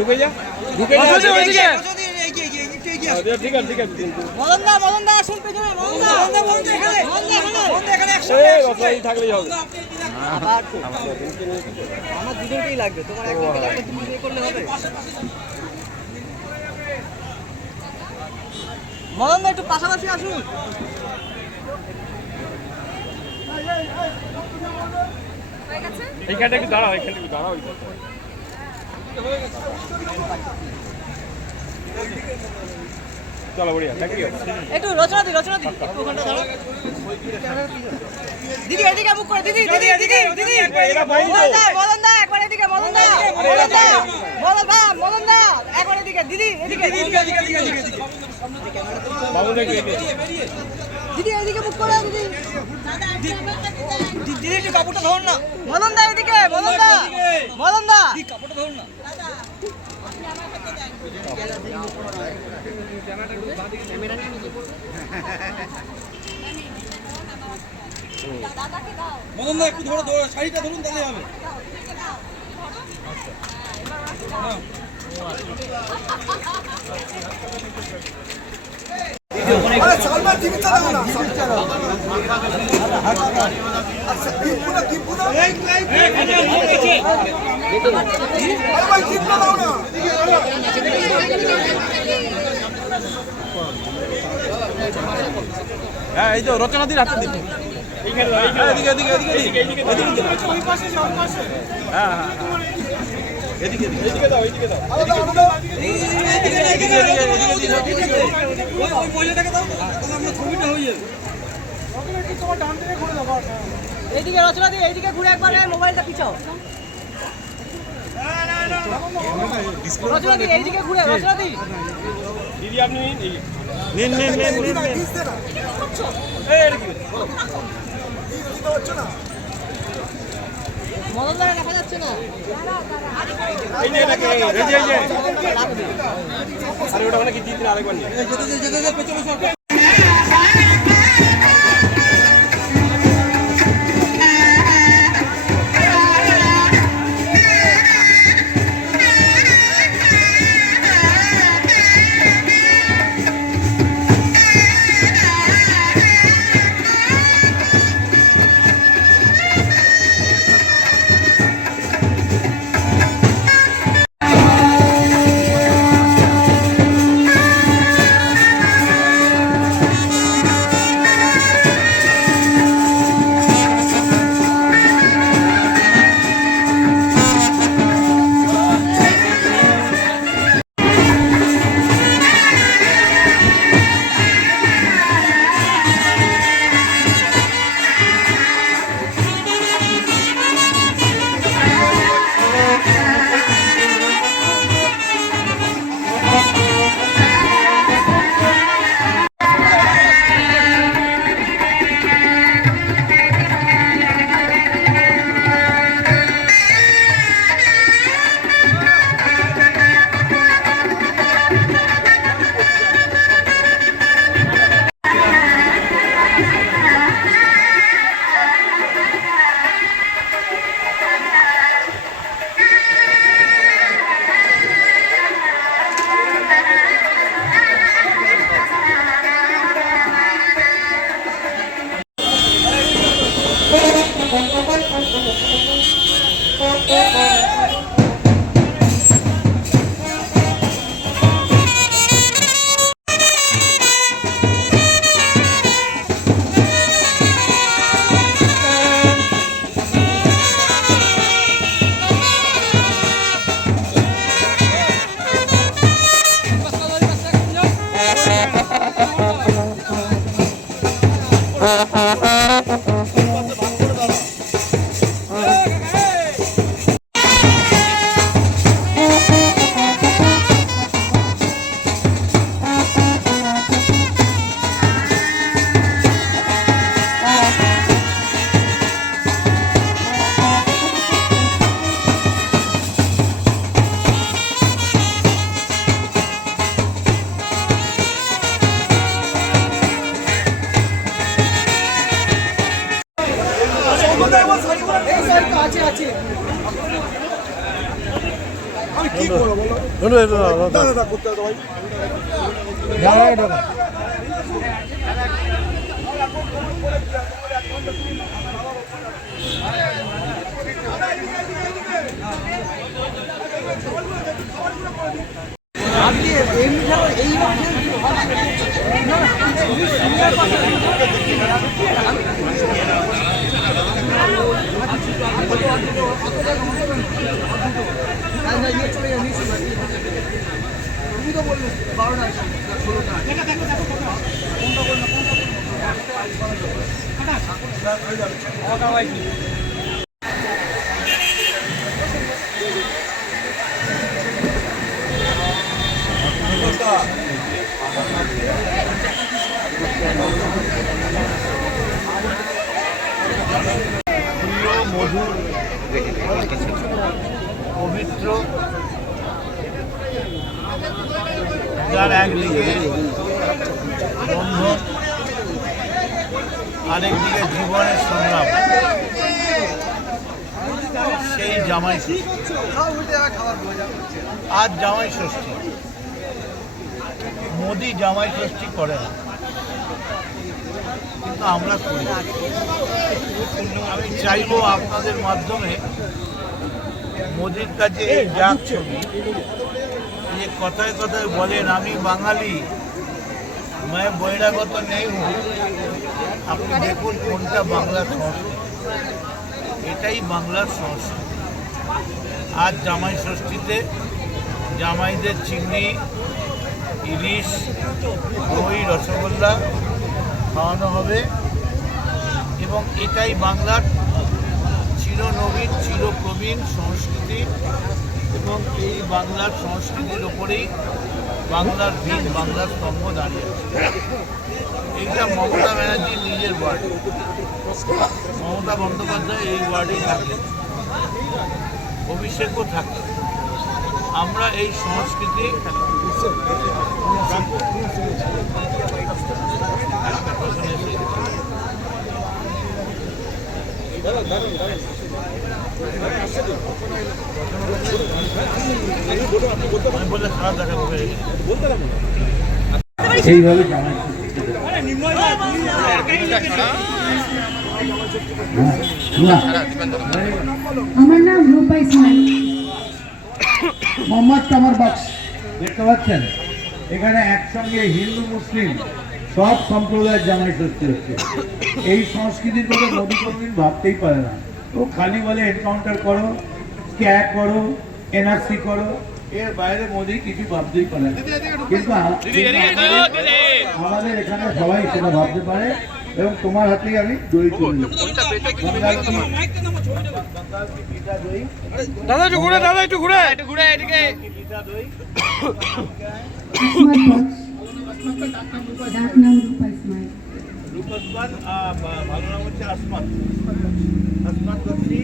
ঢুকে যা ঢুকে যা। ঢুকে যা। বসো, ওইদিকে। ঠিক আছে ঠিক আছে। মদন দা মদন দা আসুন পেছনে মদন দা মদন দা মদন দা এখানে। মদন দা এখানে মদন দা এখানে এই থাকলেই হবে। আমার দুজনকেই লাগবে। তোমার একজনকে লাগবে তুমি করলে হবে। মদন দা একটু পাশাপাশি আসুন। এইখানটা একটু দাঁড়াও এইখানটা একটু দাঁড়াও চলো বড়িয়া থ্যাংক ইউ একটু রচনা দি রচনা দি একটু ওখানটা দাঁড়াও। দিদি এদিকে মুখ করে দিদি দিদি দিদি দিদি। মদন দা মদন দা একবার এদিকে মদন দা মদন দা মদন দা মদন দা একবার এদিকে দিদি এদিকে বাবু দেখবে দিদি এদিকে মুখ করে দিদি। দিদি একটু কাপড়টা ধরুন না। মদন দা এদিকে মদন দা মদন দা কাপড়টা ধরুন না। মদন দা একটু ধরো ধরো শাড়িটা ধরুন তাহলে হবে। আরে হ্যাঁ এই তো রচনা দিন হাতে দিন। এইখানে এদিকে এদিকে এদিকে এদিকে হ্যাঁ হ্যাঁ। এদিকে এদিকে এইদিকে দাও এইদিকে দাও আলাদা আলাদা ওই ওই মহিলাটাকে দাও তাহলে আমরা ছবিটা হয়ে যাবে এইদিকে রচনা দি এইদিকে ঘুরে একবার মোবাইলটা পিছাও। রচনা দি এইদিকে ঘুরে রচনা দি দিদি আপনি নিন নিন নিন নিন নিন। এই এটা কি কিস দিতে হচ্ছে না মদন দা দেখা যাচ্ছে না এই যে এটাকে এই যে এই যে আরে ওটা মানে কি দিন আরেকবার নিয়ে যেতে যেতে যেতে যেতে পেছনে সর দাদা দাদা কোনটা হবে ভাই মধুর পবিত্র যার একদিকে বন্ধন আরেকদিকে জীবনের সংগ্রাম সেই জামাই ষষ্ঠী আজ জামাই ষষ্ঠী। মোদি জামাই ষষ্ঠী করে না। কিন্তু আমরা করি। আমি চাইব আপনাদের মাধ্যমে মোদির কাছে এই যাক ছবি যে কথায় কথায় বলেন আমি বাঙালি मैं বহিরাগত নেই আপনি দেখুন কোনটা বাংলার সংস্কৃতি। এটাই বাংলার সংস্কৃতি। আজ জামাই ষষ্ঠীতে জামাইদের চিংড়ি ইলিশ, দই, রসগোল্লা খাওয়ানো হবে। এবং এটাই বাংলার চিরনবীন, চিরপ্রবীণ সংস্কৃতি এবং এই বাংলার সংস্কৃতির ওপরেই বাংলার ভিত, বাংলার স্তম্ভ দাঁড়িয়ে আছে। এইটা মমতা ব্যানার্জির নিজের ওয়ার্ড মমতা বন্দ্যোপাধ্যায় এই ওয়ার্ডেই থাকে। অভিষেকও থাকে। আমরা এই সংস্কৃতি সেইভাবে দেবো। হ্যাঁ, না। আমার নাম রূপা ইসমাইল মোহাম্মদ কামার বাক্স, দেখতে পাচ্ছেন? এখানে একসঙ্গে হিন্দু, মুসলিম, সব সম্প্রদায়ের জামাই ষষ্ঠী হচ্ছে। এই সংস্কৃতির কথা মোদী কোনোদিন ভাবতেই পারে না। ও খালি বলে এনকাউন্টার করো স্ক্যাক করো এনআরসি করো, এর বাইরে মোদি কিছু ভাবতেই পারে না। কিন্তু আমাদের এখানে সবাই সেটা ভাবতে পারে। এবং তোমার হাতেই আমি দই তুলে দাদা একটু ঘুরে দাদা একটু ঘুরে। একটু ঘুরে এদিকে। ভালো নাম হচ্ছে আসমাত আসমাত বক্সি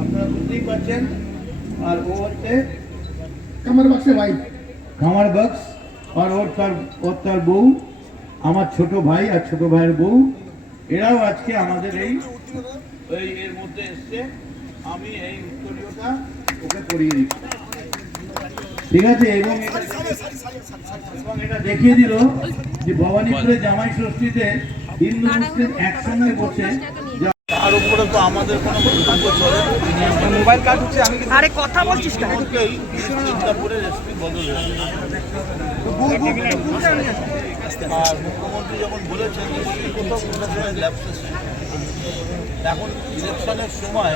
আপনারা বুঝতেই পারছেন আর ও হচ্ছে কামার বাক্সের ওয়াইফ খামার বক্স আর ওর তার ওর তার বউ। আমার ছোট ভাই আর ছোট ভাইয়ের বউ এরাও আজকে আমাদের এই এই এর মধ্যে এসছে। আমি এই উত্তরীয়টা ওকে পরিয়ে দিচ্ছি ঠিক আছে এবং এটা এবং এটা দেখিয়ে দিল যে ভবানীপুরে জামাই ষষ্ঠীতে হিন্দু মুসলিম একসঙ্গে বসে তার উপরে তো আমাদের কোনো বক্তব্য চলে না। মোবাইল কাজ হচ্ছে আমি আরে কথা বলছিস কেন? মুহূর্তেই সিঙ্গাপুরের রেসিপি বদল আর মুখ্যমন্ত্রী যখন বলেছেন কোথাও প্রশাসনের ল্যাপসেস এখন ইলেকশনের সময়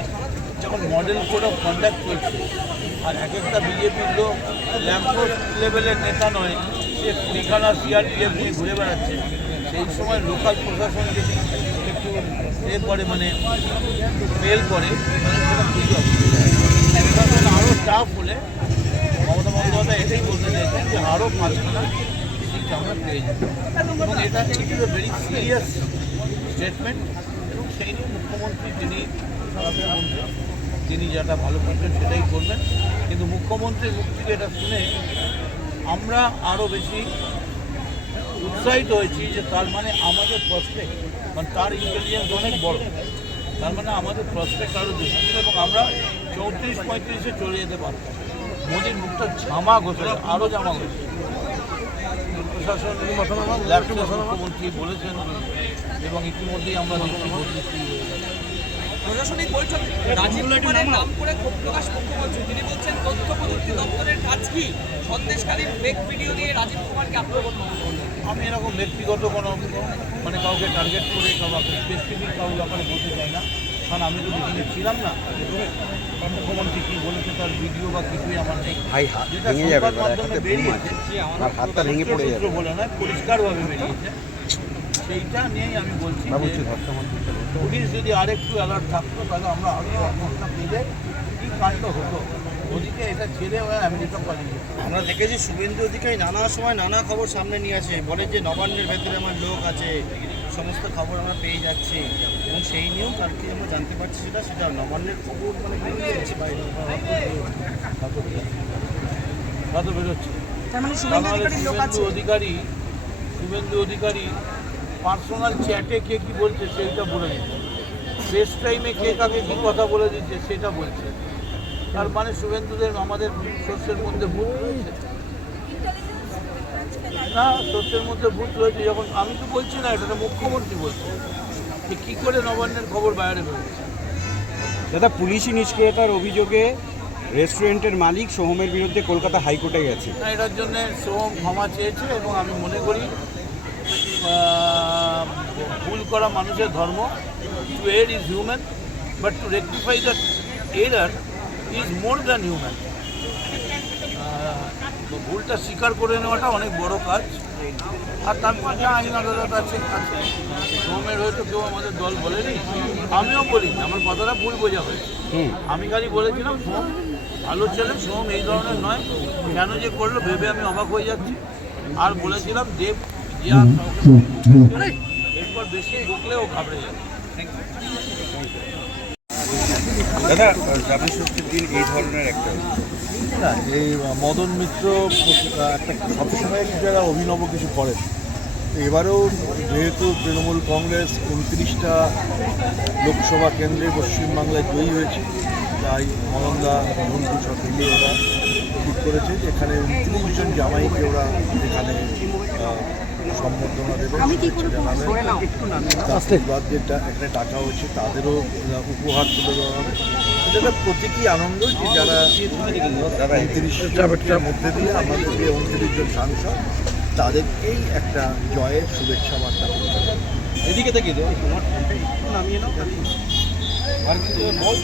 যখন মডেল কোড অফ কন্ডাক্ট চলছে আর এক একটা বিজেপির লোক ল্যাম্পোস্ট লেভেলের নেতা নয় সে কুড়িখানা সিআরপিএফ নিয়ে ঘুরে বেড়াচ্ছে। সেই সময় লোকাল প্রশাসন যদি একটু এ করে মানে করে মানে খুবই অসুবিধা। আরও চাপ হলে মমতা বন্দ্যোপাধ্যায় এটাই বলতে চাইছেন যে আরও পাঁচখানা সিট আমরা পেয়ে যাব। এবং এটা it is a very serious statement এবং সেই নিয়ে মুখ্যমন্ত্রী তিনি স্বরাষ্ট্রমন্ত্রী তিনি যেটা ভালো করবেন সেটাই করবেন। কিন্তু মুখ্যমন্ত্রীর মুখ থেকে এটা শুনে আমরা আরও বেশি উৎসাহিত হয়েছি যে তার মানে আমাদের প্রসপেক্ট মানে তার ইন্টেলিজেন্স অনেক বড় তার মানে আমাদের প্রসপেক্ট আরও বেশি ছিল এবং আমরা চৌত্রিশ পঁয়ত্রিশে চলে যেতে পারতাম মোদির মুখটা জামা ঘোষণা আরও জামা ঘষে প্রশাসন মুখ্যমন্ত্রী বলেছেন এবং ইতিমধ্যেই আমরা। প্রশাসনিক বৈঠক রাজীব কুমারের নাম করে ক্ষোভ প্রকাশ মুখ্যমন্ত্রী তিনি বলছেন তথ্য প্রযুক্তি দপ্তরের কাজ কি সন্দেশকালীন ফেক ভিডিও দিয়ে রাজীব। আমি এরকম ব্যক্তিগত কোনো মানে কাউকে টার্গেট করে কাউকে স্পেসিফিক কাউ ব্যাপারে বলতে চাই না। কারণ আমি তো মিটিংয়ে ছিলাম না মুখ্যমন্ত্রী কী বলেছে তার ভিডিও বা কিছুই আমার নেই। যেটা সংবাদ মাধ্যমে বেরিয়েছে সূত্র বলে নয় পরিষ্কারভাবে বেরিয়েছে। সেইটা নিয়েই আমি বলছি পুলিশ যদি আরেকটু অ্যালার্ট থাকতো তাহলে আমরা আরও ঘটনা পেলে কী কাণ্ড হতো? ওদিকে এটা ছেড়ে ওরা আমেরিকা পালিয়ে আমরা দেখেছি শুভেন্দু অধিকারী নানা সময় নানা খবর সামনে নিয়ে আসে বলে যে নবান্নের ভেতরে আমার লোক আছে সমস্ত খবর আমরা পেয়ে যাচ্ছি। এবং সেই নিয়েও কালকে আমরা জানতে পারছি সেটা সেটা নবান্নের খবর মানে বেরিয়ে যাচ্ছে। বাইরে তা তো বেরোচ্ছে মানে শুভেন্দু অধিকারী শুভেন্দু অধিকারী পার্সোনাল চ্যাটে কে কি বলছে সেইটা বলে দিচ্ছে। ফেস টাইমে কে কাকে কি কথা বলে দিচ্ছে সেটা বলছে। তার মানে শুভেন্দুদের আমাদের সোর্সের মধ্যে ভূত রয়েছে। না সোর্সের মধ্যে ভূত রয়েছে যখন আমি তো বলছি না এটা মুখ্যমন্ত্রী বলছে। যে কী করে নবান্নের খবর বাইরে বেরোচ্ছে দাদা পুলিশি নিষ্ক্রিয়তার অভিযোগে রেস্টুরেন্টের মালিক সোহমের বিরুদ্ধে কলকাতা হাইকোর্টে গেছে। এটার জন্য সোহম ক্ষমা চেয়েছে এবং আমি মনে করি ভুল করা মানুষের ধর্ম। To err is human but to rectify the error is more than human ভুলটা স্বীকার করে নেওয়াটা অনেক বড় কাজ। আর তারপর যা আইন আদালত আছে। সোহমের হয়তো কেউ আমাদের দল বলেনি আমিও বলিনি আমার কথাটা ভুল বোঝা হয়েছে। আমি খালি বলেছিলাম সোম ভালো ছেলে সোম এই ধরনের নয়। কেন যে করল ভেবে আমি অবাক হয়ে যাচ্ছি। আর বলেছিলাম দেব এরপর বেশি ঢুকলেও ঘাবড়ে যাবে। দাদা ষষ্ঠীর দিন এই ধরনের একটা না, এই মদন মিত্র একটা সবসময় এরা অভিনব কিছু করেন এবারেও যেহেতু তৃণমূল কংগ্রেস উনত্রিশটা লোকসভা কেন্দ্রে পশ্চিমবাংলায় জয়ী হয়েছে, তাই মদনদা মন্ত্রী সব মিলিয়ে ওরা ঠিক করেছে। এখানে উনত্রিশ জন জামাইকে ওরা এখানে সম্বর্ধনা দেবে। এখানে টাকা হচ্ছে তাদেরও উপহার তুলে দেওয়া হবে। এটা প্রতীকী আনন্দ যে যারা যারা উনত্রিশের মধ্যে দিয়ে আমাদের যে উনত্রিশ জন সাংসদ তাদেরকেই একটা জয়ের শুভেচ্ছা বার্তা পৌঁছাবে। এদিকে থেকে তোমার নামিয়ে নাও। আর কিছু বল?